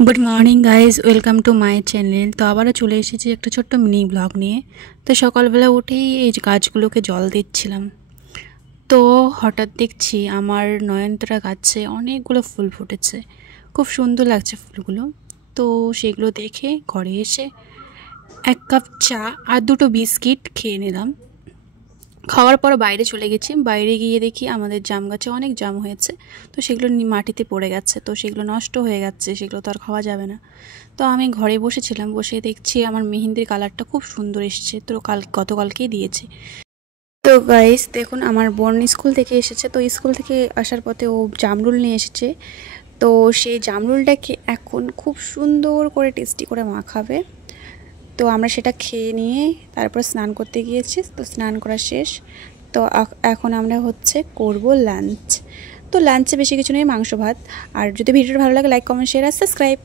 Good morning guys, welcome to my channel. তো আবারও চলে এসেছি একটা ছোট্ট মিনি ব্লগ নিয়ে। তো সকালবেলা উঠেই এই গাছগুলোকে জল দিচ্ছিলাম। তো হঠাৎ দেখছি আমার নয়নতারা গাছে অনেকগুলো ফুল ফুটেছে, খুব সুন্দর লাগছে ফুলগুলো। তো সেগুলো দেখে ঘরে এসে এক কাপ চা আর দুটো বিস্কিট খেয়ে নিলাম। খাওয়ার পর বাইরে চলে গেছি। বাইরে গিয়ে দেখি আমাদের জাম গাছে অনেক জাম হয়েছে। তো সেগুলো মাটিতে পড়ে গেছে, তো সেগুলো নষ্ট হয়ে যাচ্ছে, সেগুলো তো আর খাওয়া যাবে না। তো আমি ঘরে বসেছিলাম, বসে দেখছি আমার মেহেন্দির কালারটা খুব সুন্দর এসছে। তো গতকালকেই দিয়েছি। তো গাইস দেখুন, আমার বোন স্কুল থেকে এসেছে। তো স্কুল থেকে আসার পথে ও জামরুল নিয়ে এসেছে। তো সেই জামরুলটাকে এখন খুব সুন্দর করে টেস্টি করে মাখাবে। তো আমরা সেটা খেয়ে নিয়ে তারপর স্নান করতে গিয়েছি। তো স্নান করা শেষ। তো এখন আমরা করব লাঞ্চ। তো লাঞ্চে বেশি কিছু নেই, মাংস ভাত। আর যদি ভিডিওটা ভালো লাগে, লাইক, কমেন্ট, শেয়ার আর সাবস্ক্রাইব।